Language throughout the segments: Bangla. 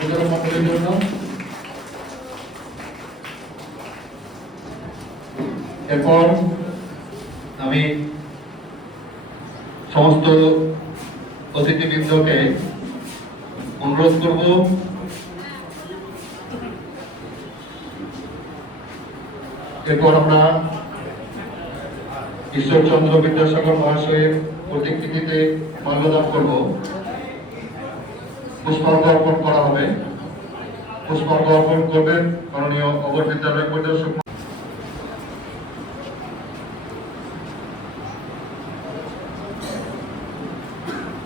বিচারক মণ্ডলীর জন্য। এরপর আমি সমস্ত অতিথিবৃন্দকে অনুরোধ করব এরপর আমরা ঈশ্বরচন্দ্র বিদ্যাসাগর মহাশয়ের প্রতিকৃতিতে মাল্যদান করব। পুষ্পার্ঘ অর্পণ করা হবে। পুষ্পার্ঘ অর্পণ করবেন মাননীয় অগর বিদ্যালয় পরিদর্শক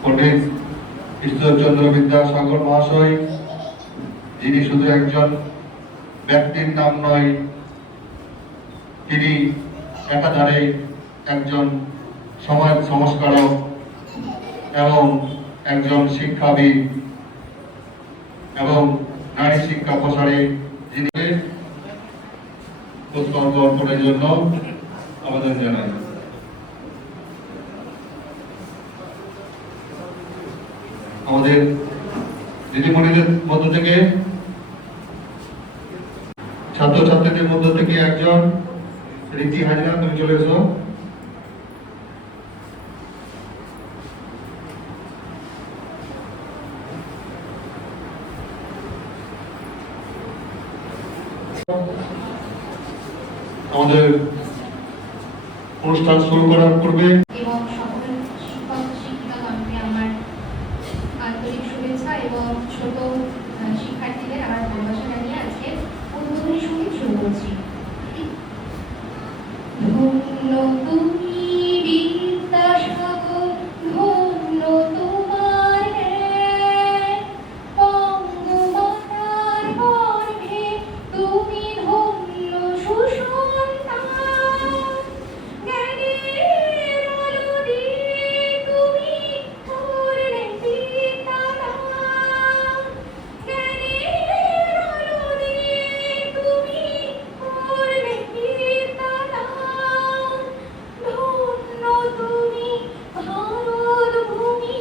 পণ্ডিত ঈশ্বরচন্দ্র বিদ্যাসাগর মহাশয়, যিনি শুধু একজন ব্যক্তির নাম নয়, তিনি একাধারে একজন সমাজ সংস্কারক এবং একজন শিক্ষাবিদ এবং নারী শিক্ষা প্রসারে যিনি পুষ্পার্ঘ অর্পণের জন্য আবেদন জানাই। আমাদের দিদিমণিদের মধ্য থেকে, ছাত্রছাত্রীদের মধ্য থেকে একজন রীতি হাজরা, তুমি চলে এসো। আমাদের অনুষ্ঠান শুরু করার পূর্বে এবং সকল শিক্ষক শিক্ষিকাগণকে আমার আন্তরিক শুভেচ্ছা এবং ছোট শিক্ষার্থীদের আমার ভালোবাসা জানিয়ে আজকে উদ্বোধনী সঙ্গীত শুরু করছি। ধন্য তুমি বিদ্যাসাগর, ধন্য তোমার বঙ্গমাতার গর্ভে তুমি ধন্য সুসন্তান। জ্ঞানের আলো দিয়ে তুমি করলে পিতাদান। জ্ঞানের আলো দিয়ে তুমি করলে পিতাদান। ধন্য তুমি ভারত ভূমি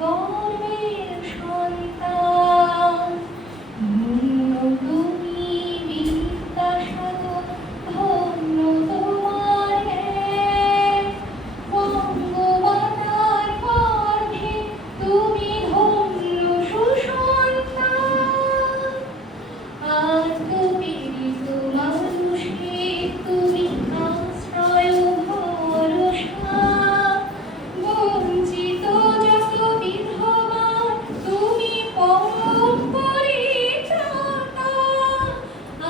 গর্বের সন্তান। ধন্য তুমি বিদ্যাসাগর, ধন্য তোমার বঙ্গমাতার গর্ভে তুমি ধন্য সুসন্তান। আজ পীড়িত মানুষের তুমি আশ্রয় ভরসা। বঞ্চিত যত বিধবা তুমি পরম পরিত্রাতা।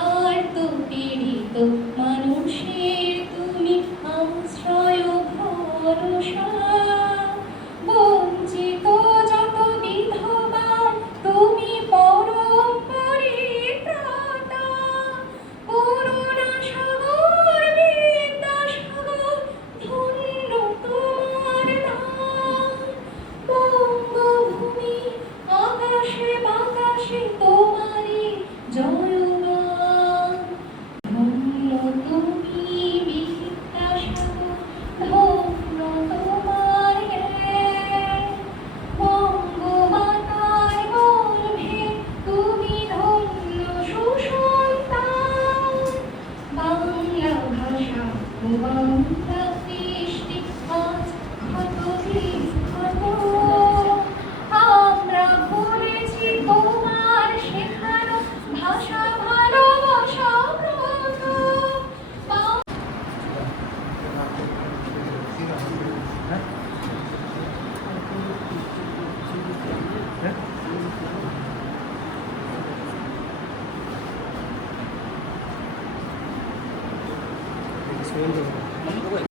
আর তো পীড়িত মানুষের তুমি আশ্রয় ভরসা। বঞ্চিত যত বিধবা তুমি পরম পরিত্রাতা। করুণা সাগর বিদ্যাসাগর, ধন্য তোমার নাম। বঙ্গভূমি আকাশে বাতাসে তোমারই জয়গান। ধন্য তুমি বিদ্যাসাগর, ধন্য তোমার বঙ্গমাতার গর্ভে তুমি ধন্য সুসন্তান। বাংলা ভাষা ও বাংলা কৃষ্টি আজ ক্ষত বিক্ষত। আমরা ভুলেছি তোমার শেখানো ভাষা ভালোবাসা ব্রত।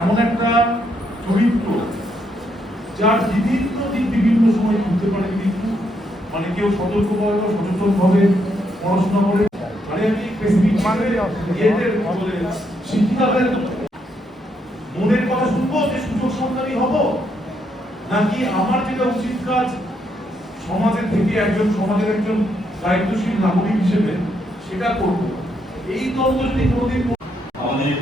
এমন একটা চরিত্র যার বিভিন্ন দিক বিভিন্ন সময় হতে পারে, কিন্তু মানে কেউ সতর্কভাবে বা সচেতনভাবে পড়াশোনা করে, মানে আমি স্পেসিফিক শিক্ষিকাদের মনের কথা শুনবো যে সুযোগ সন্ধানী হব, নাকি আমার যেটা উচিত কাজ সমাজের থেকে সমাজের একজন দায়িত্বশীল নাগরিক হিসেবে সেটা করব। এই দ্বন্দ্ব যদি কোনোদিন আমাদের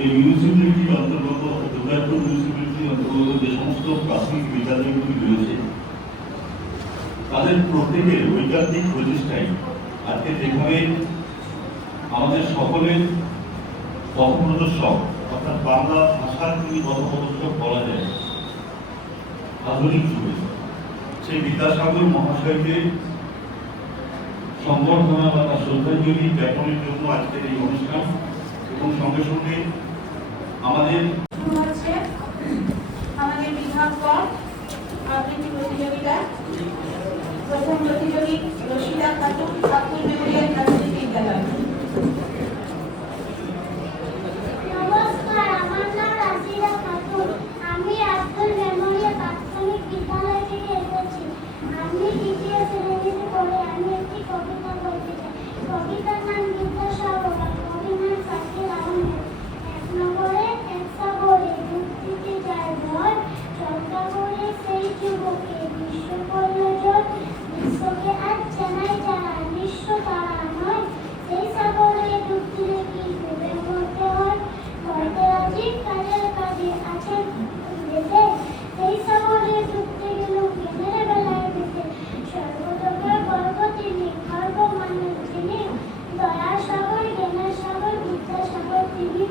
এই মিউনিসিপ্যালিটির অন্তর্গত দুর্গাপুর মিউনিসিপ্যালিটির অন্তর্গত যে সমস্ত প্রাথমিক বিদ্যালয়গুলি রয়েছে তাদের প্রত্যেকের ঐকান্তিক প্রচেষ্টায় আজকে যেভাবে আমাদের সকলের পথপ্রদর্শক অর্থাৎ বাংলা ভাষার যিনি পথপ্রদর্শক বলা যায় আধুনিক যুগে, সেই বিদ্যাসাগর মহাশয়কে সম্বর্ধনা বা তার শ্রদ্ধাঞ্জলি জ্ঞাপনের জন্য আজকের এই অনুষ্ঠান এবং সঙ্গে সঙ্গে আমাদের আমাদের বিভাগ পর আবৃত্তি প্রতিযোগিতা। প্রথম প্রতিযোগী রশিদা খাতুন, আব্দুল মেমোরিয়াল প্রাথমিক বিদ্যালয়। নমস্কার, আমার নাম রাশিদা খাতুন। আমি আব্দুল মেমোরিয়াল প্রাথমিক বিদ্যালয় থেকে এসেছি। আমি দ্বিতীয় শ্রেণীতে পড়ি। আমি একটি কবিতা বলতে চাই। কবিতার নাম বিদ্যাসাগর, কবির নাম শাকিল আহমেদ। এক নম্বরে এক সাগরে ডুব দিতে যায় ভয়, চর্চা করে সেই যুবকে বিশ্ব করল জয়। বিশ্বকে আজ জানাই যারা নিঃস্ব তারা নয়, সেই সাগরে ডুব দিলে কি ডুবে মরতে হয়। করতে রাজি কাজের কাজে আছেন দেশে, সেই সাগরে ডুবতে গেল জ্ঞানের বেলায় বেঁচে। সর্বদকে গর্ব তিনি, গর্ব মানুষ যিনি, দয়ার সাগর জ্ঞানের সাগর বিদ্যাসাগর তিনি।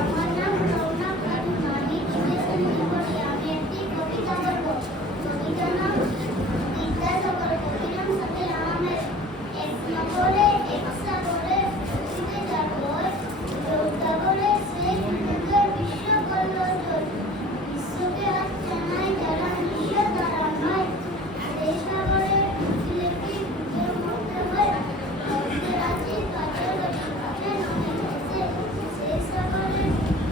আমার নাম রৌনা খাতুন। আমি দ্বিতীয় শ্রেণীতে পড়ি। আমি একটি কবিতা বলবো। কবিতার নাম বিদ্যাসাগর, কবির নাম শাকিল আহমেদ। এক নম্বরে এক সাগরে ডুবিতে যায় ভয়, চর্চা করে সেই যুবকে বিশ্ব করল জয়। বিশ্বকে আজ জানাই যারা নিঃস্ব তারা নয়, সেই সাগরে ডুবলে কি ডুবে মরতে হয়। করতে রাজি কাজের কাছে নয় এসে, সেই সাগরে ডুবতে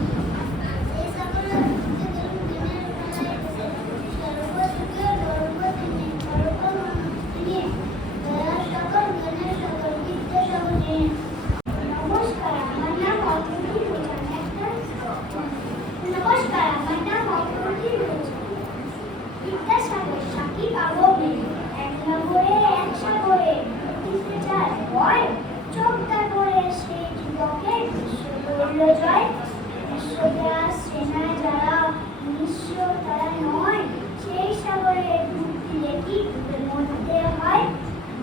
গেল জ্ঞানের বেলায় বেঁচে। সর্বযুগে গর্ব তিনি, গর্ব মানুষ তিনি, দয়ার সাগর জ্ঞানের সাগর বিদ্যাসাগর তিনি। নমস্কার, আমার নাম অপূর্বী রোজন। নমস্কার, আমার নাম অপূর্বী রোজন। বিদ্যাসাগর শাকিল আহমেদ। এক নম্বরে এক সাগরে ডুবতে যায় ভয়, চোখটা করে সেই যুবকে বিশ্ব করল জয়। বিশ্বকে আজ চেনায় যারা নিঃস্ব তারা নয়, সেই সাগরে ডুব দিলে কি ডুবে মরতে হয়।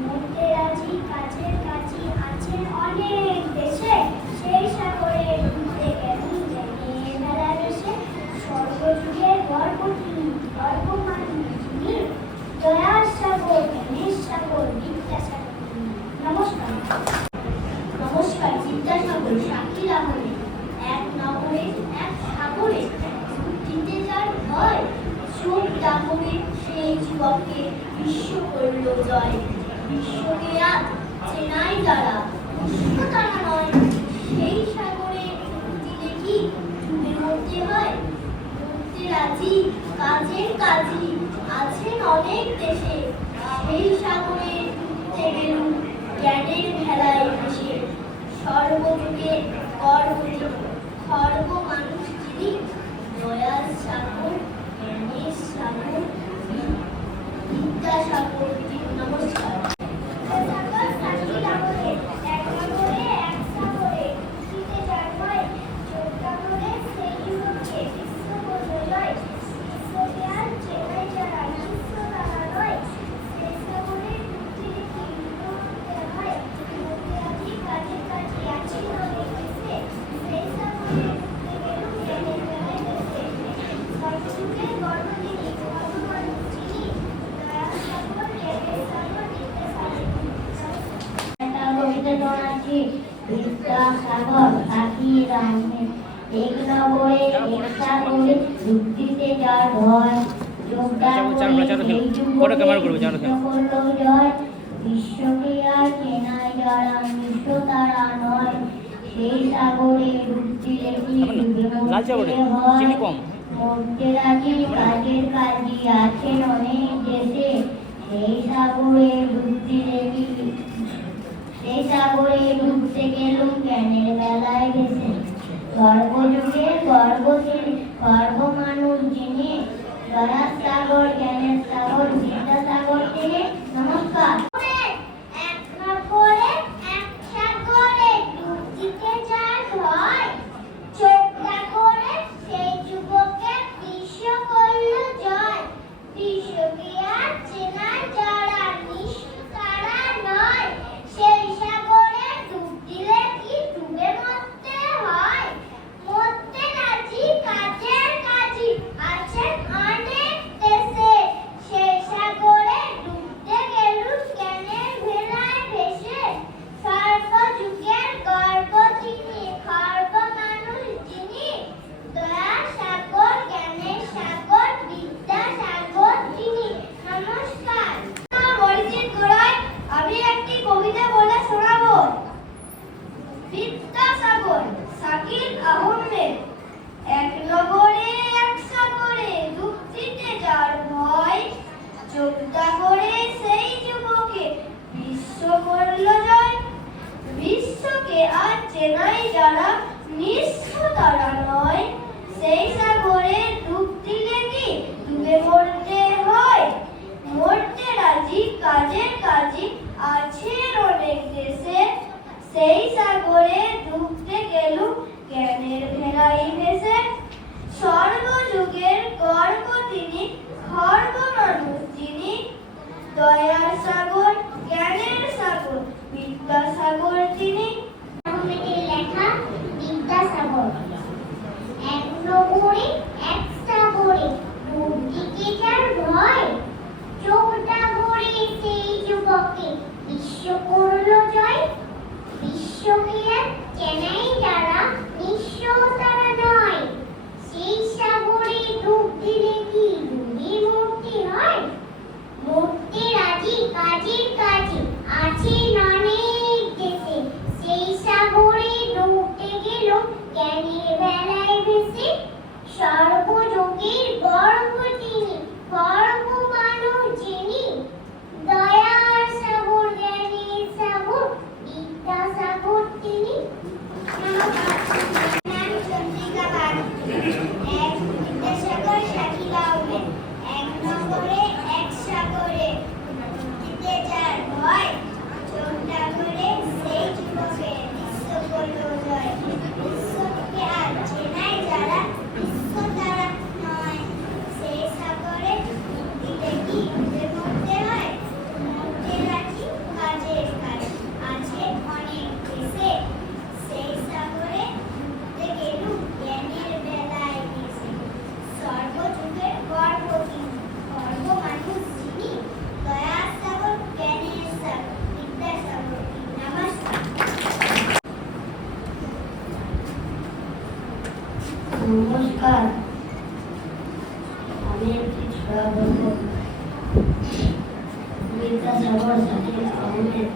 মরতে রাজি কাজের কাজী আছেন অনেক দেশে, সেই সাগরে ডুবতে গেলেন জ্ঞানের বেলায় বেশে। সর্বযুগের গর্ব তিনি, গর্ব মানুষ যিনি, দয়ার সাগর জ্ঞানের সাগর বিদ্যাসাগর তিনি। নমস্কার। নমস্কার, বিদ্যাসাগর শাকিল আহমেদ। এক নগরে এক সাগরে ডুব দিতে যায় ভয়, চোখ ডাকবে সেই যুবকে বিশ্ব করল জয়। বিশ্বকে আজ চেনাই যারা নিঃস্ব তারা নয়, সেই সাগরে ডুব দিলে কি ডুবে মরতে হয়। মরতে রাজি কাজের কাজী আছেন অনেক দেশে, সেই সাগরে ডুবতে গেল জ্ঞানের ভেলায় ভেসে। সর্বযুগে গর্ব তিনি, খর্ব মানুষ যিনি, দয়ার সাগর জ্ঞানের সাগর বিদ্যাসাগর তিনি। নমস্কার। বিদ্যাসাগর শাকিল আহমেদ। এক নম্বরে এক সাগরে ডুবিতে যায় ভয়, চোখটা করে সেই যুবকে বিশ্ব করল জয়। বিশ্বকে আজ চেনাই যারা নিঃস্ব তারা নয়, সেই সাগরে ডুব দিলে কি ডুবে মরতে হয়। মরতে রাজি কাজের কাজী আছেন অনেক দেশে, সেই সাগরে ডুবতে গেল জ্ঞানের বেলায় বেঁচে। সর্বযুগের গর্ব তিনি, গর্ব মানুষ যিনি, দয়ার সাগর জ্ঞানের সাগর বিদ্যাসাগর। একটা কবিতা শোনাচ্ছি। বিদ্যাসাগর শাকিল আহমেদ। এক নম্বরে এক সাগরে ডুব দিতে যায় ভয়, চোখটা করে সেই যুবকে বিশ্ব করল জয়। বিশ্বকে আর চেনাই যারা নিঃস্ব তারা নয়, সেই সাগরে ডুব দিলে কি ডুবে মরতে হয়। মরতে রাজি কাজের কাজী আছেন অনেক দেশে, সেই সাগরে ডুব দিলে কি সেই সাগরে ডুবতে গেল জ্ঞানের বেলায় ভেসে। গর্বযুগে গর্ব তিনি, গর্ব মানুষ যিনি, দয়ার সাগর জ্ঞানের সাগর বিদ্যাসাগর তিনি। নমস্কার। এক নম্বরে এক সাগরে ডুব দিতে যায় ভয়, চোখটা করে সেই যুবকে বিশ্ব করল জয়। বিশ্বকে আর চেনাই যারা ডুবে মরতে হয় মরতে রাজি কাজের কাজ আছে অনেক দেশে সেই সাগরে ডুবতে গেলুম জ্ঞানের বেলায় ভেসে সর্বযুগের গর্ব তিনি গর্ব মানুষ যিনি দয়ার সাগর জ্ঞানের সাগর বিদ্যাসাগর তিনি। নমস্কার। নমস্কার, আমি একটি ছড়া বলবো। বিদ্যাসাগর শাকিল আহমেদ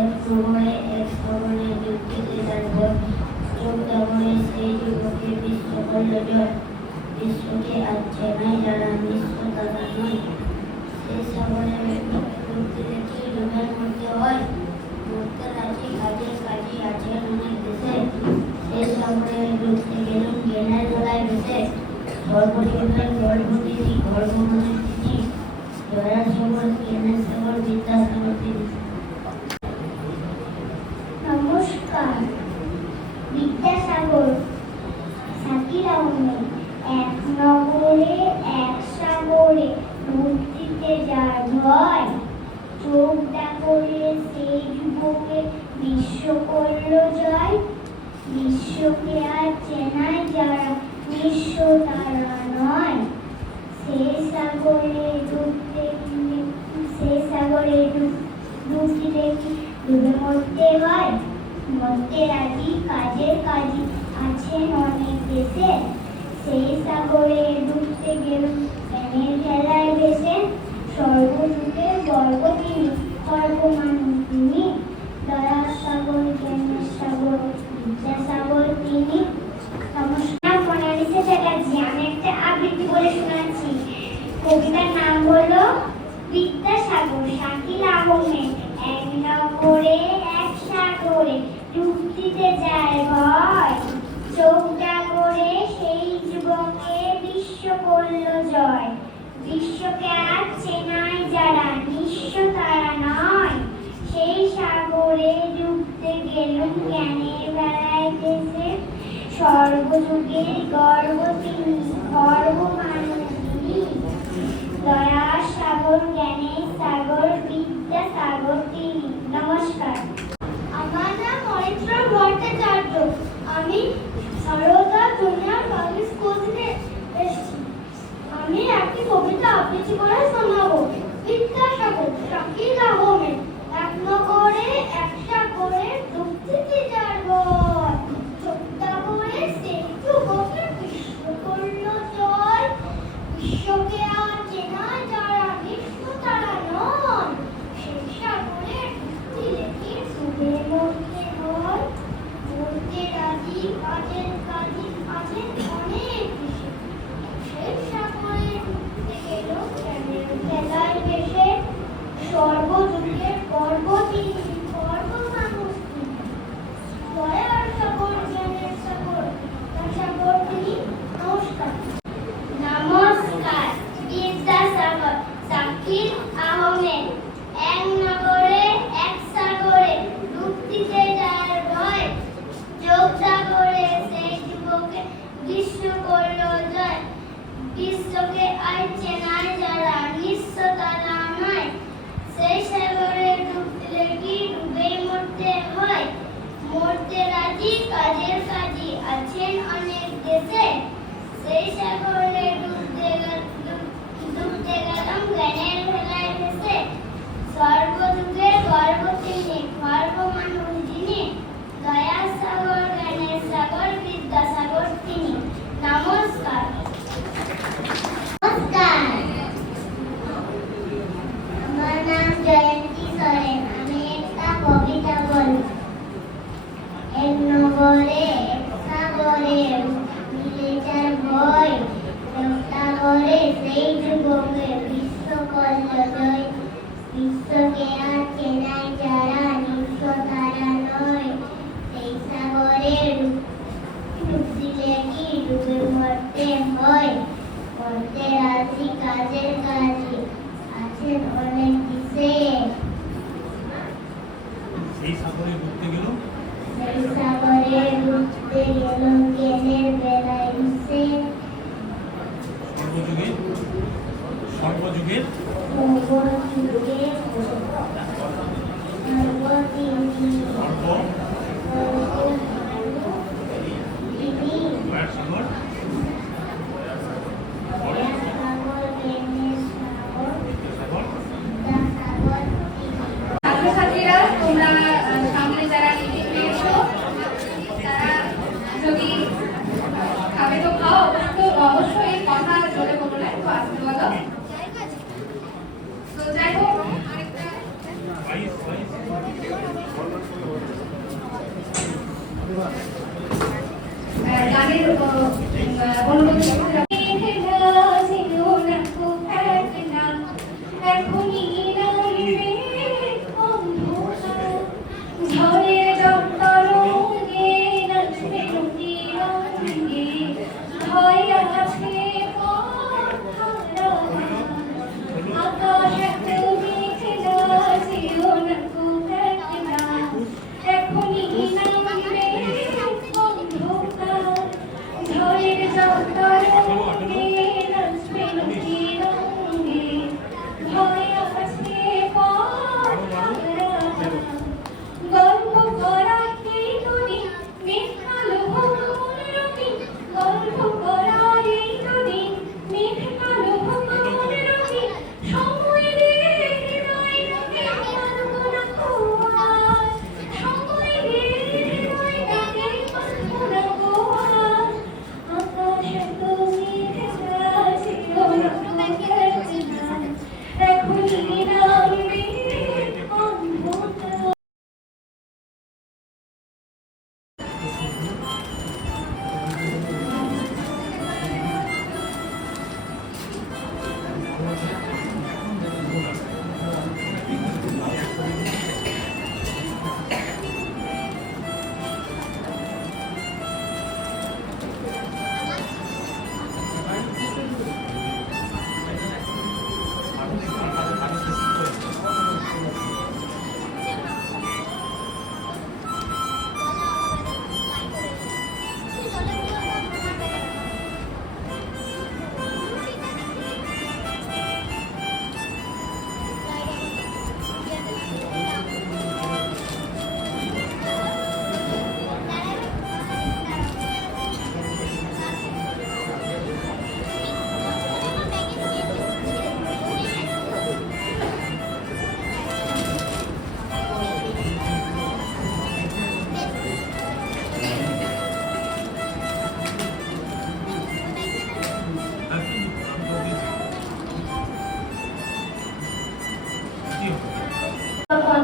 এক সময়ে এক শ্রবণে যুক্তিতে যার চোখ দাবনে সেই যুবকে বিশ্ব করল জয় বিশ্বকে আজ চেনাই যারা বিশ্ব তারা নয় সেই সাগরের যুক্তি দেখে ডুবে মরতে হয় মরতে রাজি কাজের কাজই আছে অনেক দেশে সেই সাগরে ডুবতে গেলুম জ্ঞানের বেলায় ভেসে সর্বযুগের গর্ব তিনি গর্ব মানুষ তিনি দয়ার সাগর জ্ঞানের সাগর বিদ্যাসাগর তিনি। নমস্কার। বিদ্যাসাগর শাকিল আহমেদ এক নগরে এক সাগরে ডুব দিতে যার ভয় চোখ ডাকরে সেই যুবকে বিশ্ব করল জয় বিশ্বকে আর চেনায় যারা নিঃস্ব তারা নয় সেই সাগরে ডুবতে দেখি ডুবে মরতে হয় মরতে রাজি কাজের কাজী আছেন অনেক দেশে সেই সাগরে ডুবতে গেলুম জ্ঞানের খেলায় ভেসে সর্বযুগের গর্ব তিনি সর্বমানব তিনি দয়ার সাগর জ্ঞানের সাগর বিদ্যাসাগর তিনি। নমস্কার। মোনালিসা চ্যাটার্জি। আমি একটা আবৃত্তি বলে শোনাচ্ছি। কবিতার নাম হলো বিদ্যাসাগর শাকিল আহমেদ এক নগরে এক সাগরে ডুব দিতে যায় ভয় চোখ ডাকরে সেই যুবকে বিশ্ব করল জয় বিশ্বকে আর চেনায় যারা নিঃস্ব তারা নয় সেই সাগরে ডুবতে গেলুম জ্ঞানের বেলায় ভেসে সর্বযুগের গর্ব তিনি গর্ব মানুষ তিনি দয়ার সাগর জ্ঞানের সাগর বিদ্যাসাগর তিনি। নমস্কার। আমার নাম অরিত্র ভট্টাচার্য। আমি সারদা জুনিয়র পাবলিক স্কুল থেকে এসেছি। আমি একটি কবিতা আবৃত্তি করে শোনাবো। বিদ্যাসাগর শাকিল আহমেদ এক নগরে এক সাগরে ডুব দিতে যার ভয় চোখ ডাকরে সেই যুবকে বিশ্ব করল জয় বিশ্বকে আর চেনায় যারা নিঃস্ব তারা নয় সেই সাগরে ডুবতে দেখি ডুবে মরতে হয় মরতে রাজি কাজের কাজী আছেন অনেক দেশে সেই সাগরে ডুবতে গেল জ্ঞানের খেলায় ভেসে সর্বযুগের গর্ব তিনি গর্ব মানুষ তিনি দয়ার সাগর জ্ঞানের সাগর বিদ্যাসাগর তিনি। নমস্কার। নমস্কার। বিদ্যাসাগর শাকিল আহমেদ এক নগরে এক সাগরে ডুব দিতে যার ভয় চোখ ডাকরে সেই যুবকে বিশ্ব করল জয় বিশ্বকে আর চেনায় যারা নিঃস্ব তারা নয় সেই সাগরে ডুবতে দেখি ডুবে মরতে হয় মরতে রাজি কাজের কাজী আছেন অনেক দেশে সেই সাগরে ডুবতে গেলাম জ্ঞানের ভেলায় ভেসে সর্বযুগের গর্ব তিনি গর্ব মানুষ যিনি দয়ার সাগর জ্ঞানের সাগর বিদ্যাসাগর তিনি। নমস্কার। নমস্কার। আমার নাম জয়ন্তী সরেন। আমি একটা কবিতা বলবো। এক নগরে এক সাগরে মিলে যার ভয় সাগরে সেই যুবকে বিশ্ব করল জয় বিশ্বকে আর চেনায় যারা নিঃস্ব তারা নয় সেই সাগরে ডুব দিলে কি ডুবে মরতে হয় মরতে রাজি কাজের কাজী আছেন অনেক দেশে সেই সাগরে ডুবতে গেল সেই সাগরে ডুবতে গেল জ্ঞানের বেলায় ভেসে সর্বযুগের ছাত্রছাত্রীরা তোমরা সামনে যারা লিখে পেয়েছো তারা যদি খাবে তো খাও, তো অবশ্যই কথা জোরে বলো না, একটু আস্তে বলো। তো যাই হোক আরেকটা গানের অনুরোধ করতে ঝড়ের জঙ্গলে নাচবে রঙে ভয় আছে আকাশ এত মেঘে ছিল না খুব একটা এখনই নামবে অন্ধকার ঝড়ের জঙ্গলে নাচবে রঙে ভয় আছে গল্প করাতে তুমি মেঘালো ভ্রমণ রঙিন গল্প করাতে তুমি মেঘালো ভ্রমণ রঙিন সময় দিয়ে হৃদয় রঙে পারব না খোয়ার সময় দিয়ে হৃদয় রঙে পারব না খোয়ার আকাশে তুমি ভেজা ছিল না এখনই নামবে অন্ধকার।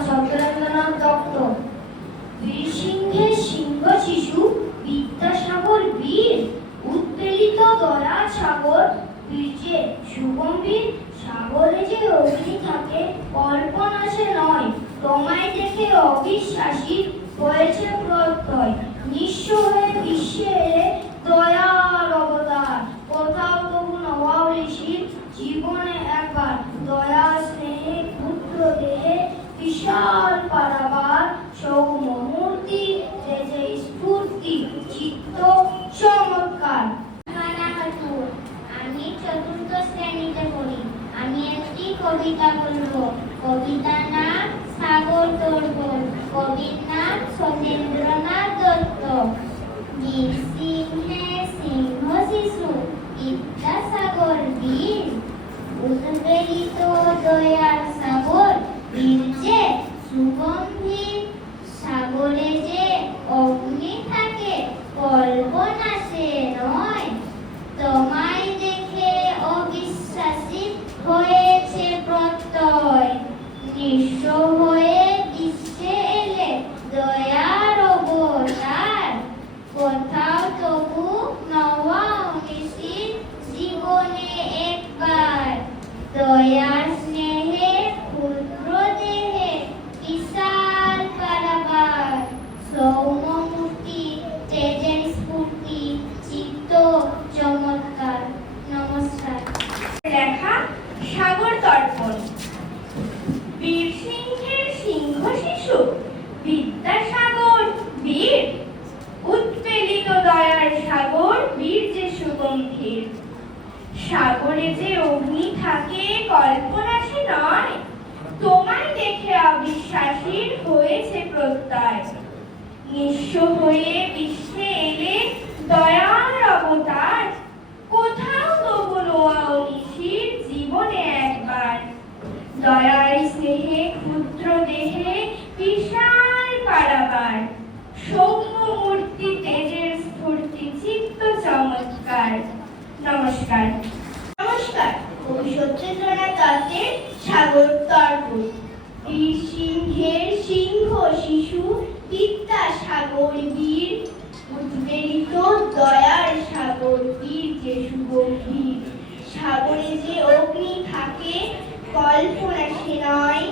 চন্দ্রেন্দ্রনাথ দত্ত বীর সিংহের সিংহ শিশু বিদ্যাসাগর বীর উৎপেলিত দয়া সাগর বীর্যে সুগম্ভীর সাগরে যে অগ্নি থাকে কল্পনা সে নয় তোমায় দেখে অবিশ্বাসী হয়েছে প্রত্যয় নিঃস্ব হয়ে বিশ্বে এলে দয়ার অবতার কোথাও তবু নবাব ঋষির জীবনে একবার দয়া স্নেহে ক্ষুদ্র দেহে বিশাল পারাবার সৌম্য মূর্তি তেজে স্ফূর্তি চিত্ত চমৎকার। আমি চতুর্থ শ্রেণীতে পড়ি। আমি একটি কবিতা বলবো। কবিতার নাম সাগর তোরগোল। কবির নাম সত্যেন্দ্রনাথ দত্ত। বীর সিংহের সিংহ শিশু বিদ্যাসাগর বীর উৎপেলিত দয়ার সাগর বীর্যে সুগম্ভীর সাগরে যে অগ্নি থাকে কল্পনা সে নয় তোমায় দেখে অবিশ্বাসী হয়েছে প্রত্যয় নিঃস্ব হয়ে বিশ্বে এলে দয়ার অবতার কোথাও তবু নওয়া উনিশির জীবনে একবার দয়ার স্নেহে ক্ষুদ্র দেহে বিশাল পারাবার সৌম্য মূর্তি তেজের স্ফূর্তি চিত্ত চমৎকার। নমস্কার। লেখা সাগর তর্পণ। বীর সিংহের সিংহ শিশু বিদ্যাসাগর বীর উৎপেলিত দয়ার সাগর বীর যে সুগম্ভীর সাগরে যে অগ্নি থাকে কল্পনা সে নয়, তোমায় দেখে অবিশ্বাসীর হয়েছে প্রত্যয়। নিঃস্ব হয়ে বিশ্বে এলে দয়ার অবতার, কোথাও তবু নোয়াও নিশির জীবনে একবার। দয়ার স্নেহে ক্ষুদ্র দেহে বিশাল পারাবার, সৌম্য মূর্তি তেজের স্ফূর্তি চিত্ত চমৎকার। নমস্কার। নমস্কার, কবি সত্যেন্দ্রনাথ দত্তের সাগর তর্ক। বীর সিংহের সিংহ শিশু, বিদ্যাসাগর বীর, উদ্বেলিত দয়ার সাগর বীর যে সুগভীর। সাগরে যে অগ্নি থাকে কল্পনা সে নয়,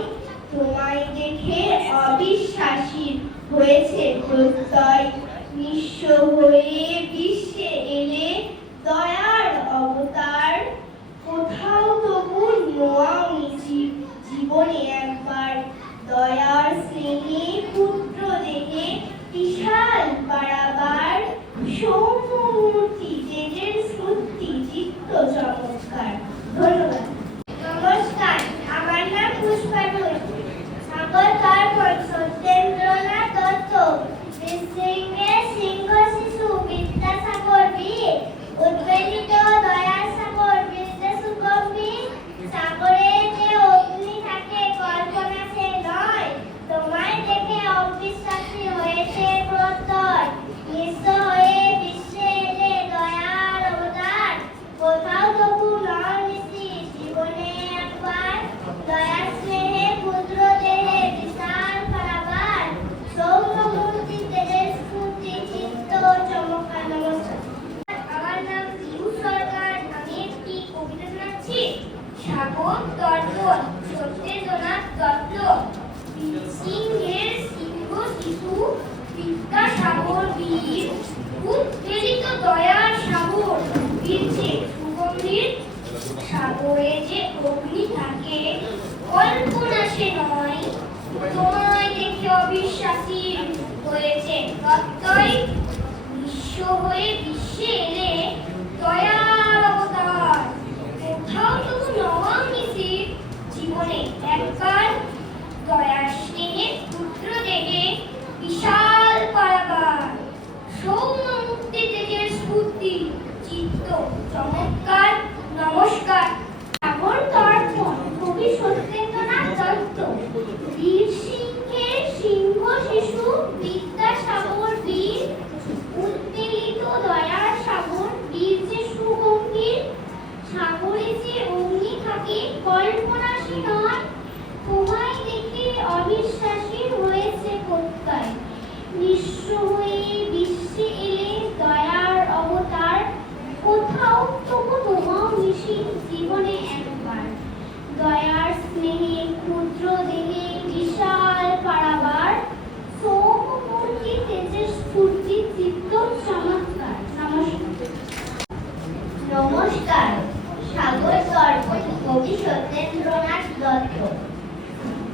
তোমায় দেখে অবিশ্বাসীর হয়েছে প্রত্যয়। নিঃস্ব হয়ে বিশ্বে এলে দয়ার অবতার, কোথাও তবু নোয়াও নিশির জীবনে একবার। দয়ার স্নেহে ক্ষুদ্র দেহে বিশাল পারাবার, সৌম্য মূর্তি তেজের স্ফূর্তি চিত্ত চমৎকার। ধন্যবাদ। নমস্কার, আমার নাম পুষ্পানুর। সাগর তর্পণ সত্যেন্দ্রনাথ দত্ত। সিংহের সিংহ শিশু, বিদ্যাসাগর বীর, উদ্বেলিত দয়ার সাগর বীর যে সুগভীর। সাগরে যে অগ্নি থাকে কল্পনা সে নয়, তোমায় দেখে অবিশ্বাসী হয়েছে প্রত্যয়। নিঃস্ব হয়ে বিশ্বে এলে দয়ার অবতার, কোথাও তবু নও নিশির জীবনে একবার। দয়ার স্নেহে ক্ষুদ্র দেহে বিশাল পারাবার, সৌম্য মূর্তি তেজের স্ফূর্তি চিত্ত চমৎকার। নমস্কার, আমার নাম জিউ সরকার। আমি একটি কবিতা শোনাচ্ছি। সাগর তর্পণ সত্যেন্দ্রনাথ দত্ত। সিংহের সিংহ শিশু, বিদ্যাসাগর বীর, উদ্বেলিত দয়ার সাগর বীর যে সুগভীর। সাগরে যে অগ্নি থাকে কল্পনা সে নয়, তোমায় দেখে অবিশ্বাসীর হয়েছে প্রত্যয়। নিঃস্ব হয়ে বিশ্বে এলে দয়ার অবতার, কোথাও তবু নওয়াও নিশির জীবনে একবার। দয়ার স্নেহে ক্ষুদ্র দেহে বিশাল পারাবার, সৌম্য মুক্তি তেজের স্ফূর্তি চিত্ত চমৎকার। নমস্কার। সাগর তর্পণ কবি সত্যেন্দ্রনাথ দত্ত। বীর সিংহের সিংহ শিশু, বিদ্যাসাগর বীর, উদ্বেলিত দয়ার সাগর বীর যে সুগভীর। সাগরে যে অগ্নি থাকে কল্পনা সে নয়, তোমায় দেখে অবিশ্বাসী হয়েছে প্রত্যয়। নিঃস্ব হয়ে বিশ্বে এলে দয়ার অবতার, কোথাও তবু নোয়াও নিশির জীবনে একবার। দয়ার স্নেহে ক্ষুদ্র দেহে বিশাল পারাবার, সৌম্য মূর্তি তেজের স্ফূর্তি চিত্ত চমৎকার। নমস্কার। নমস্কার, সাগর তর্পণ কবি সত্যেন্দ্রনাথ দত্ত।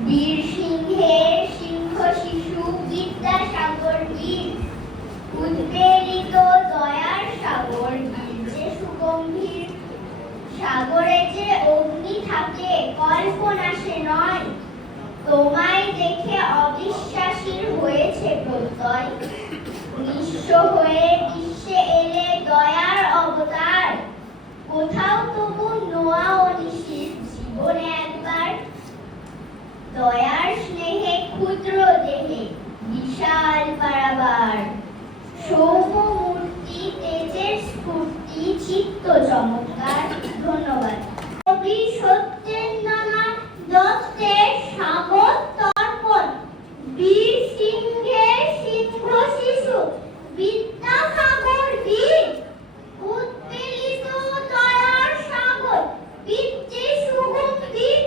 বীর সিংহের সিংহ শিশু, বিদ্যাসাগর বীর, উদ্বেলিত দয়ার সাগর বীর যে সুগম্ভীর। সাগরে যে অগ্নি থাকে কল্পনা সে নয়, তোমায় দেখে অবিশ্বাসীর হয়েছে প্রত্যয়। নিঃস্ব হয়ে বিশ্বে এলে দয়ার অবতার, কোথাও তবু নোয়াও নিশির জীবনে একবার। দয়ার স্নেহে ক্ষুদ্র দেহে বিশাল পারাবার, সৌম্য মূর্তি তেজের স্ফূর্তি চিত্ত চমৎকার। ধন্যবাদ। কবি সত্যেন্দ্রনাথ দত্তের সাগর তর্পণ। বীর সিংহের সিংহ শিশু, বিদ্যাসাগর বীর, উদ্বেলিত দয়ার সাগর বীর যে সুগভীর।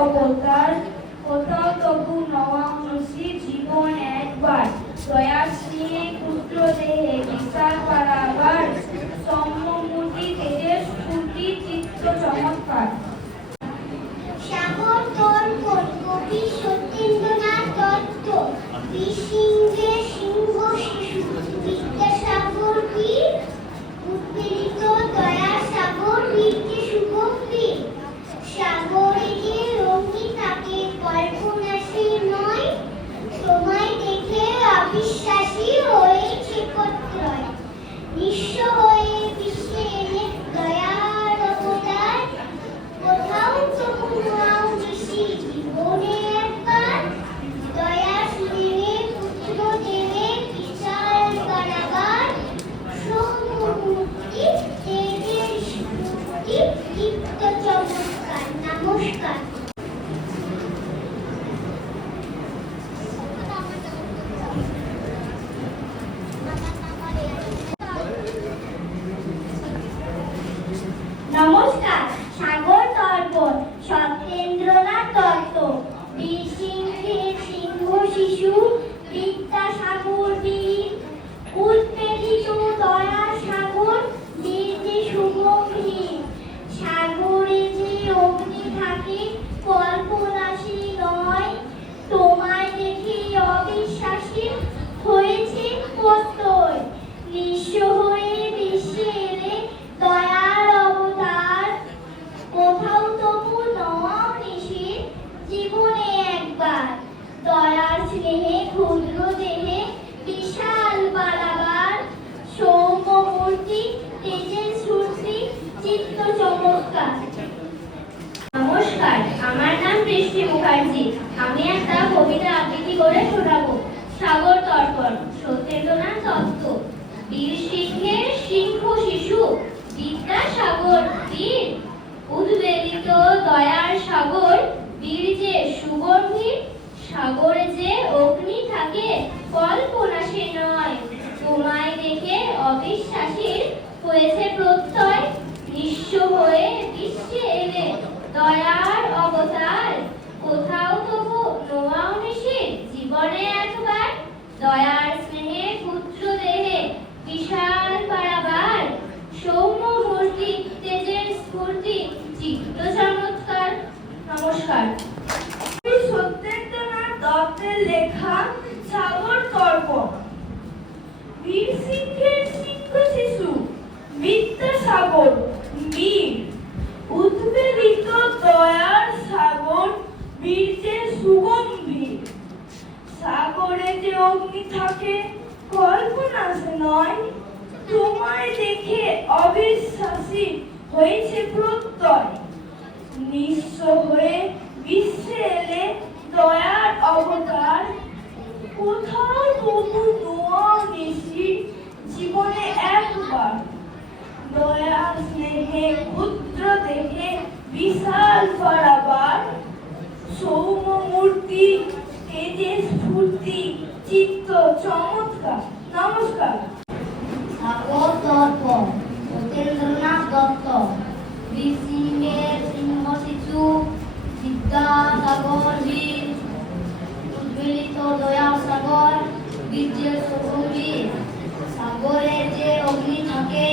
অবতার, কোথাও তবু নবাংশী জীবন একবার, দয়ার স্নেহে ক্ষুদ্র দেহে বিশাল পারাবার, সম্মূর্তি তেজের স্ফূর্তি চিত্ত চমৎকার। সাগর তর্পণ কবি সত্যেন্দ্রনাথ দত্ত, বীরসিংহের সিংহ শিশু বিদ্যাসাগর বীর, উদ্বেলিত দয়ার সাগর বীরকে শুভম বীর। সাগরে যে অগ্নি থাকে কল্পনা সে নয়, তোমায় দেখে অবিশ্বাসী হয়েছে প্রত্যয়। নিঃস্ব হয়ে বিশ্বে এলে দয়ার অবতার, কোথাও তবু নাও নিশি জীবনে একবার। দয়া স্নেহে পুত্র দেহে বিশাল কারাগার, সৌম্যমূর্তি তেজের স্ফূর্তি দীপ্ত চমৎকার। নমস্কার। নমস্কার। সাগর তর্পণ সত্যেন্দ্রনাথ দত্ত, বীরসিংহের সিংহ শিশু বিদ্যাসাগর বীর, উৎপেলিত দয়ার সাগর বীর যে শুভম বীর। সাগরে যে অগ্নি থাকে কল্পনাশী নয়, তোমায় দেখে অবিশ্বাসী হয়েছে প্রত্যয়। নিঃস্ব হয়ে বিশ্বে এলে দয়ার অবতার, কোথাও তবু নও নিশি জীবনে একবার। দয়ার স্নেহে ক্ষুদ্র দেহে বিশাল পারাবার, সৌম্যমূর্তি তেজের স্ফূর্তি চিত্ত চমৎকার। নমস্কার, আমার নাম বৃষ্টি মুখার্জি। আমি একটা কবিতা আবৃত্তি করে শোনাবো। সাগর তর্পণ সত্যেন্দ্রনাথ দত্ত, বীরসিংহের সিংহ শিশু বিদ্যাসাগর বীর, উদ্বেলিত দয়ার সাগর বীর যে সুগম্ভীর। সাগরে যে অগ্নি থাকে কল্পনা সে নয়, তোমায় দেখে অবিশ্বাসীর হয়েছে প্রত্যয়। নিঃস্ব হয়ে বিশ্বে এলে দয়ার অবতার, কোথাও তবু নোয়াও নিশি জীবনে একবার। দয়ার স্নেহে পুত্র দেহে বিশাল পারাবার, সৌম্যমূর্তি তেজের স্ফূর্তি চিত্ত চমৎকার। নমস্কার। সত্যেন্দ্রনাথ দত্তের লেখা সাগর তর্পণ। বীরসিংহের সিংহ শিশু বিদ্যাসাগর বীর, উদ্বেলিত দয়ার সাগর বীর যে সুগম্ভীর। সাগরে যে অগ্নি থাকে কল্পনা সে নয়, তোমায় দেখে অবিশ্বাসী হয়েছে প্রত্যয়। নিঃস্ব হয়ে বিশ্বে এলে দয়ার অবতার, কোথাও তবু নোয়াও নিশি জীবনে একবার। দয়ার স্নেহে ক্ষুদ্র দেহে বিশাল পারাবার, সৌম্যমূর্তি তেজের স্ফূর্তি চিত্ত চমৎকার। নমস্কার। সাগর তর্পণ সত্যেন্দ্রনাথ দত্ত, বীরসিংহের সিংহ শিশু বিদ্যাসাগর বীর, উদ্বেলিত দয়ার সাগর বীর যে শুভম বীর। সাগরে যে অগ্নি থাকে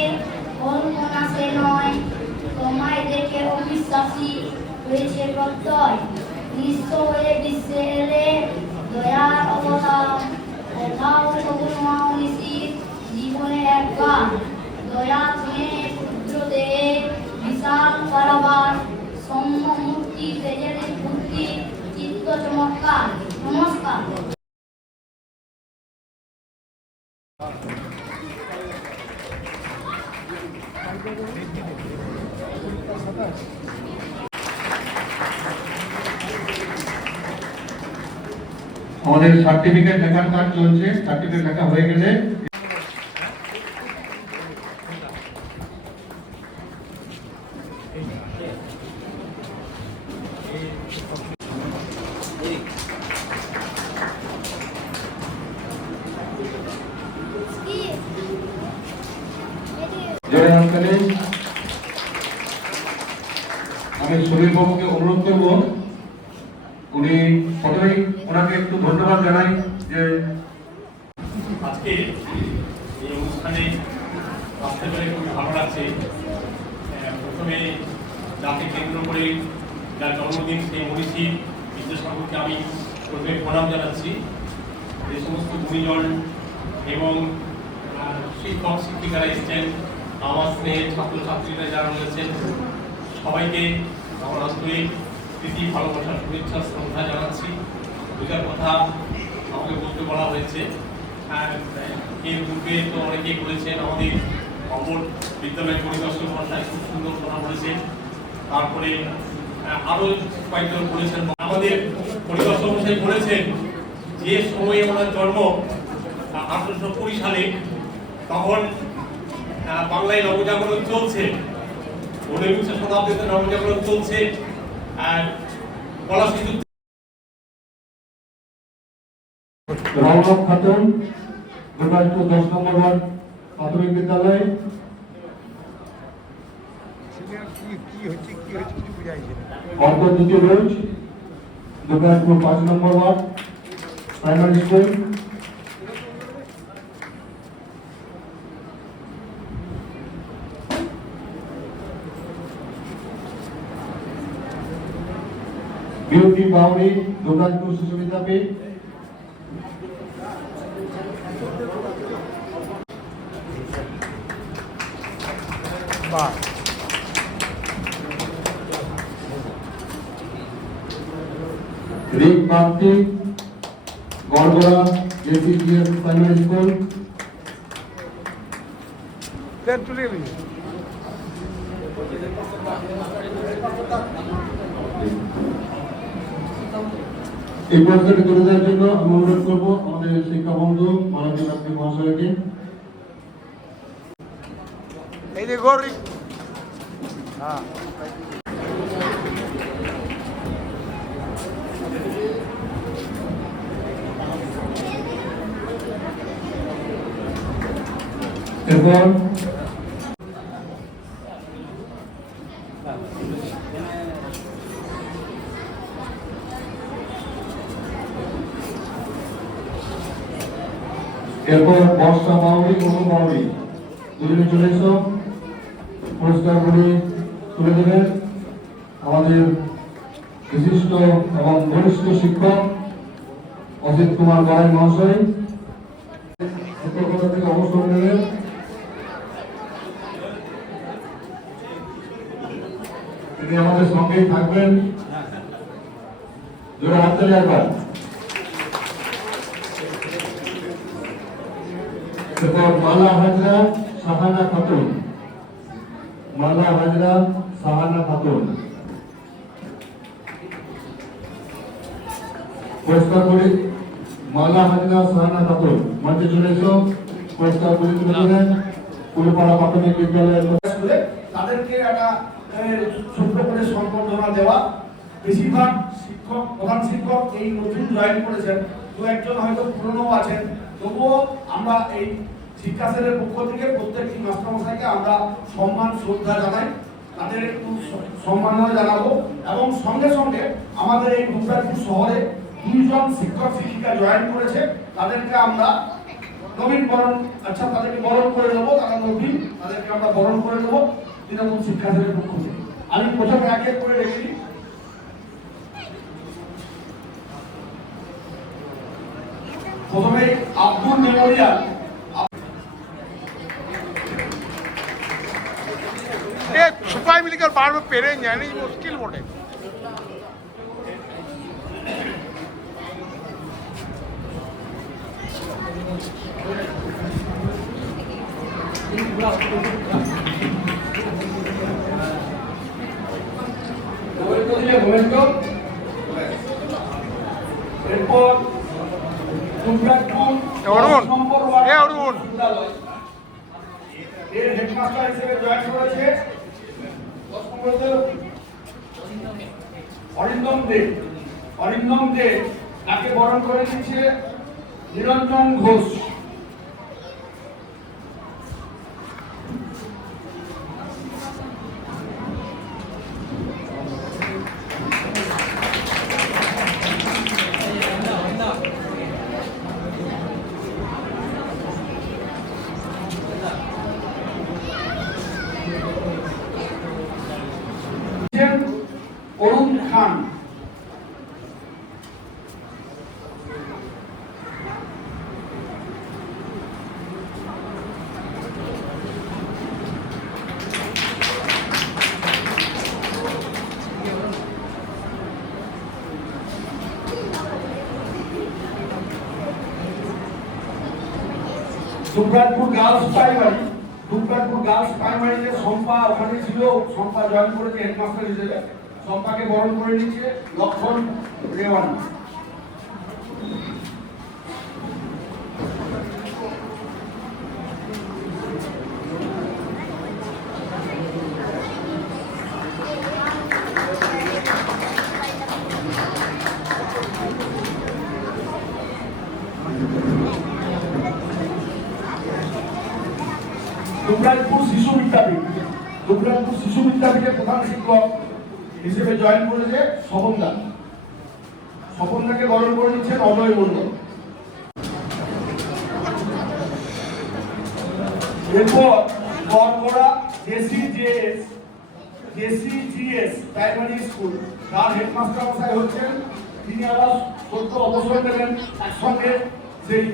কল্পনা সে নয়, তোমায় দেখে অবিশ্বাসী হয়েছে প্রত্যয়। নিঃস্ব হয়ে বিশ্বে এলে দয়ার অবতার, কোথাও তবু নোয়াও নিশি জীবনে একবার। দয়া স্নেহে ক্ষুদ্র দেহে বিশাল পারাবার, সম্মূর্তি তেজের স্ফূর্তি চিত্ত চমৎকার। নমস্কার। আমাদের সার্টিফিকেট লেখার কাজ চলছে। সার্টিফিকেট লেখা হয়ে গেলে জয় হাততালি। আমি সুনীল বাবুকে অনুরোধ করব একটু ধন্যবাদ জানাই যে আজকে এই অনুষ্ঠানে আসতে পেরে খুবই ভালো লাগছে। প্রথমে যাকে কেন্দ্র করে যার জন্মদিন সেই মনীষী বিদ্যাসাগরকে আমি প্রথমে প্রণাম জানাচ্ছি। যে সমস্ত গুণীজন এবং শিক্ষক শিক্ষিকারা এসছেন, আমার স্নেহের ছাত্রছাত্রীরা যারা রয়েছেন, সবাইকে আমার আন্তরিক প্রীতি ভালোবাসা শুভেচ্ছা শ্রদ্ধা জানাচ্ছি। দুটার কথা আমাকে বলতে বলা হয়েছে, এর পূর্বে তো অনেকেই বলেছেন, আমাদের অপর বিদ্যালয় পরিদর্শক মশাই খুব সুন্দর কথা বলেছেন, তারপরে আরো কয়েকজন বলেছেন। আমাদের পরিদর্শক মশাই বলেছেন যে সময়ে ওনার জন্ম 1820 সালে, তখন বাংলায় নবজাগরণ চলছে, 19 শতাব্দীতে নবজাগরণ চলছে। পলাশী রওনক খাতুন, গোপালপুর 10 নম্বর ওয়ার্ড প্রাথমিক বিদ্যালয়। অর্ধ দ্বিতীয় রোজ, গোপালপুর 5 নম্বর ward primary school. Beauty Bauri, Gopalpur শিশু বিদ্যাপীঠ। রিক বাগটি, গড়গড়া জেসিডিএস প্রাইমারি স্কুল। এই পুরস্কারটি তুলে দেওয়ার জন্য আমি অনুরোধ করবো আমাদের শিক্ষা বন্ধু মাননীয় রাষ্ট্রপতি মহাশয়কে। এই যে গরি হ্যাঁ এরপর বর্ষা বাউরি, অনু বাউরি, দুজনে চলে এসো, পুরস্কারগুলি তুলে দেবেন আমাদের বিশিষ্ট এবং বরিষ্ঠ শিক্ষক অজিত কুমার গড়াই মহাশয়। শিক্ষকতা থেকে অবসর নেবেন। তিনি আমাদের সঙ্গেই থাকবেন। জোরে হাত তালি একবার। এরপর মালা হাজরা সাহানা খাতুন, মালা হাজরা সাহানা খাতুন। পুরস্কার করি মালা হাজরা সাহানা খাতুন, মঞ্চে চলে এসো, পুরস্কার করি তুলে দেবেন কুলপাড়া প্রাথমিক বিদ্যালয়ের। তাদেরকে একটা ছোট্ট করে সম্বর্ধনা দেওয়া। বেশিরভাগ শিক্ষক, প্রধান শিক্ষক এই নতুন জয়েন করেছেন, দু একজন হয়তো পুরনো আছেন, তবুও আমরা এই শিক্ষা সেলের পক্ষ থেকে প্রত্যেকটি মাস্টারমশাইকে আমরা সম্মান শ্রদ্ধা জানাই, তাদের একটু সম্মাননা জানাবো। এবং সঙ্গে সঙ্গে আমাদের এই গোপালপুর শহরে 2 জন শিক্ষক শিক্ষিকা জয়েন করেছে, তাদেরকে আমরা নবীন বরণ, আচ্ছা তাদেরকে বরণ করে নেবো, তারা নবীন, তাদেরকে আমরা বরণ করে নেবো তৃণমূল শিক্ষা সেলের পক্ষ থেকে। আমি প্রথমে এক এক করে রেখেছি। প্রথমে আব্দুল মেমোরিয়াল, छुपाई मिलकर बार में पेरे जाने मुश्किल बोले এরপর এর হেডমাস্টার হিসেবে জয়েন করেছে অরিন্দম দে। অরিন্দম দে তাকে বরণ করে দিচ্ছে নিরঞ্জন ঘোষ। দুবরাজপুর গার্লস প্রাইমারিতে শম্পা ওখানে ছিল, শম্পা জয়েন করেছে হেডমাস্টার হিসেবে। শম্পাকে বরণ করে নিচ্ছে লক্ষণ রেওয়ান। দুবরাজপুর শিশু বিদ্যাপীঠের প্রধান শিক্ষক হিসেবে জয়েন করেছে স্বপনদাকে বরণ করে নিচ্ছেন অজয় মন্ডল। এরপর বরগড়া জেসিজিএস প্রাইমারি স্কুল, তার হেডমাস্টার মশাই হচ্ছেন, তিনি আবার সত্য অবসর নেবেন। একসঙ্গে সেই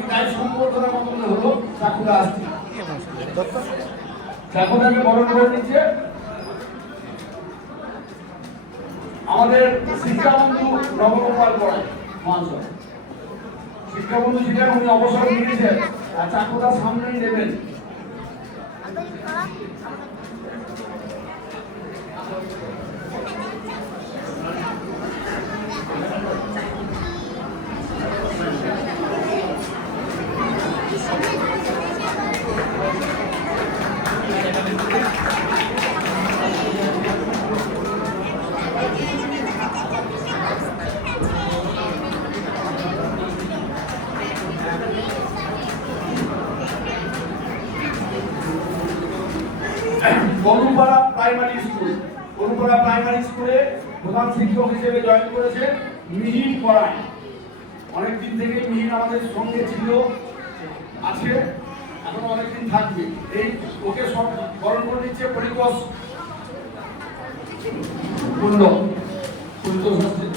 বিদায় সংবর্ধনা মতো হলো চাকুদা আসছে, চাকুদাকে বরণ করে নিচ্ছে আমাদের শিক্ষাবন্ধু নবগোপাল পড়ায় মহাশয়। শিক্ষাবন্ধু ছিলেন, উনি অবসর নিয়েছেন, আর চাকুদা সামনেই নেবেন। গরুপাড়া প্রাইমারি স্কুলে প্রধান শিক্ষক হিসেবে জয়েন করেছে মিহির পড়ায়। অনেকদিন থেকে মিহির আমাদের সঙ্গে ছিল, আছে, এখন অনেকদিন থাকবে। এই ওকে সব বরণ করে নিচ্ছে পরিতোষ শাস্ত্রী।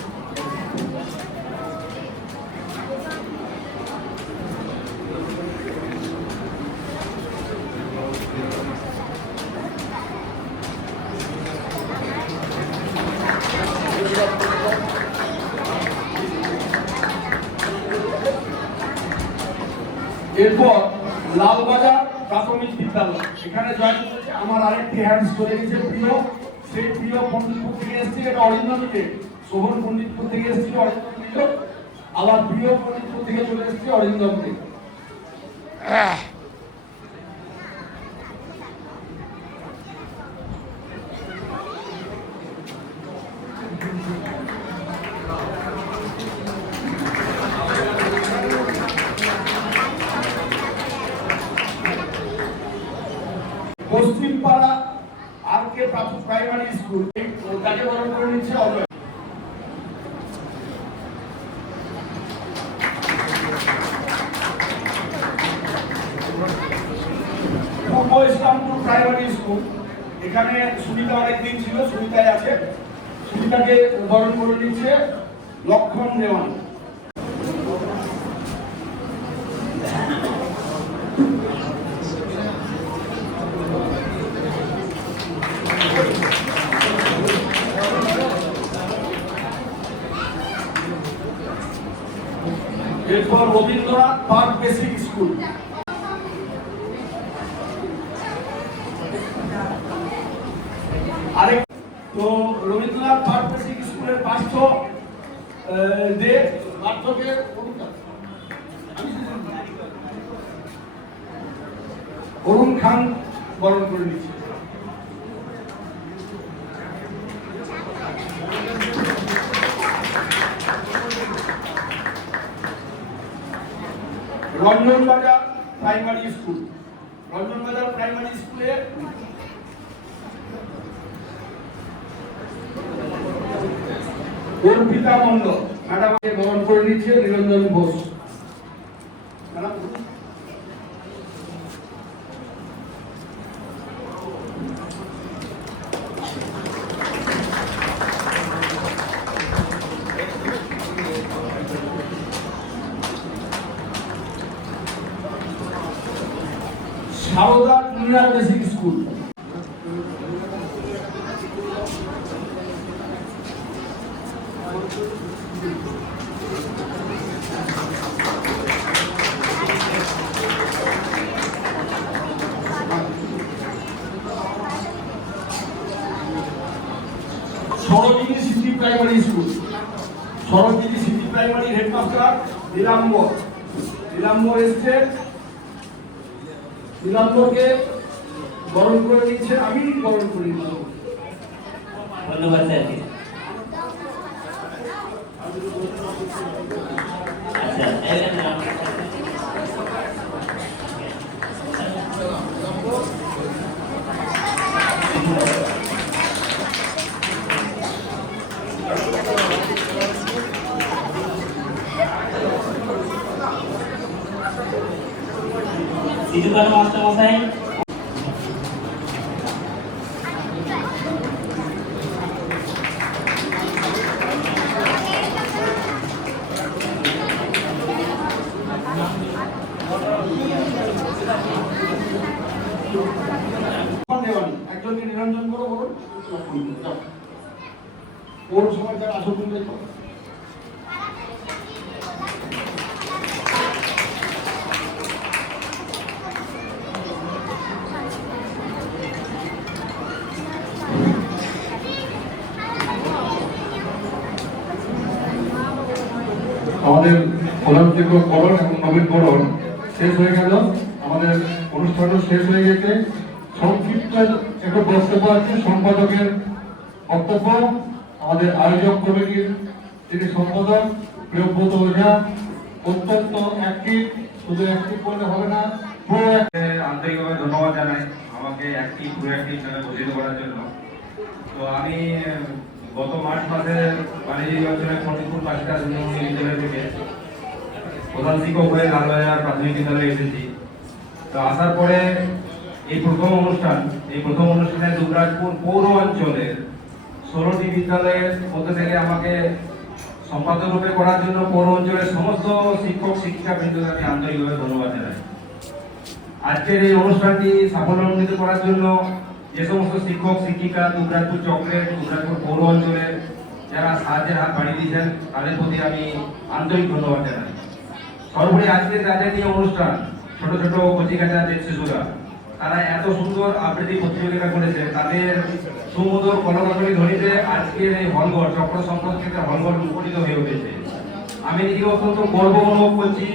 এরপর লালবাজার প্রাথমিক বিদ্যালয়, এখানে জয়েন করেছে আমার আরেকটি হ্যান্ডস চলে গেছে প্রিয়, সেই প্রিয় পণ্ডিতপুর থেকে এসেছিল, এটা অরিন্দমীকে, শোভন পণ্ডিতপুর থেকে এসেছিল অরিন্দমীকে, আবার প্রিয় পণ্ডিতপুর থেকে চলে এসেছে অরিন্দমকে। পশ্চিমপাড়া আর.কে প্রাইমারি স্কুল, তাকে বরণ করে নিচ্ছে অজয়। পূর্ব ইসলামপুর প্রাইমারি স্কুল, এখানে সুবিধা অনেকদিন ছিল, সুবিধায় আছে, সুবিধাকে বরণ করে নিচ্ছে লক্ষণ দেওয়ান। এরপর রবীন্দ্রনাথ পার্ক বেসিক স্কুল, আরেক তো রবীন্দ্রনাথ পার্ক বেসিক স্কুলের পাঠ্যকে অরুণ খান বরণ করে নিচ্ছে। রঞ্জনবাজার প্রাইমারি স্কুলে অর্পিতা মণ্ডল ম্যাডামকে বরণ করে নিচ্ছে Niranjan Ghosh. Sarada junior basic school, primary school, Saraswati city primary headmaster Nilambar এসছে, নীলাম্বরকে বরণ করে নিচ্ছে, আমি বরণ করে নিচ্ছি। ধন্যবাদ স্যারকে। আচ্ছা সিধুকানু মাস্টার মশাই, একজনকে নিরঞ্জন করো, বলুন পৌরসভার যারা আসল দেখো। আমাদের প্রধান শিক্ষক বরণ এবং নবীন বরণ শেষ হয়ে গেল, আমাদের অনুষ্ঠানও শেষ হয়ে গেছে। সংক্ষিপ্ত একটু বক্তব্য আছে, সম্পাদকের বক্তব্য। আমাদের আয়োজক কমিটির যিনি সম্পাদক প্রিয়ব্রত ওঝা অত্যন্ত অ্যাক্টিভ, শুধু অ্যাক্টিভ করলে হবে না, আন্তরিকভাবে ধন্যবাদ জানাই আমাকে অ্যাক্টিভ প্রোঅ্যাক্টিভ নামে ঘোষিত করার জন্য। তো আমি গত মার্চ মাসে বাণিজ্যিক অঞ্চলের ফটিকপুর পাঁচটা বিদ্যালয় থেকে প্রধান শিক্ষক হয়ে লালবাজার প্রাথমিক বিদ্যালয়ে এসেছি। তো আসার পরে এই প্রথম অনুষ্ঠানে দুবরাজপুর পৌর অঞ্চলের 16টি বিদ্যালয়ের মধ্যে থেকে আমাকে সম্পাদক রূপে করার জন্য পৌর অঞ্চলের সমস্ত শিক্ষক শিক্ষিকা বৃন্দকে আমি আন্তরিকভাবে ধন্যবাদ জানাই। আজকের এই অনুষ্ঠানটি সাফল্যমণ্ডিত করার জন্য যে সমস্ত শিক্ষক শিক্ষিকা দুবরাজপুর চক্রের দুবরাজপুর পৌর অঞ্চলের যারা সাহায্যের হাত বাড়িয়ে দিয়েছেন তাদের প্রতি আমি আন্তরিক ধন্যবাদ জানাই। সর্বোপরি আজকের যাদের নিয়ে অনুষ্ঠান, ছোট ছোট কচিকাঁচা যে শিশুরা, তারা এত সুন্দর আবৃত্তি প্রতিযোগিতা করেছে, তাদের সুমধুর কলকাকলি ধ্বনিতে আজকের এই হলঘর চক্র সম্পদ থেকে হলঘর মুখরিত হয়ে উঠেছে। আমি নিজেকে অত্যন্ত গর্ব অনুভব করছি।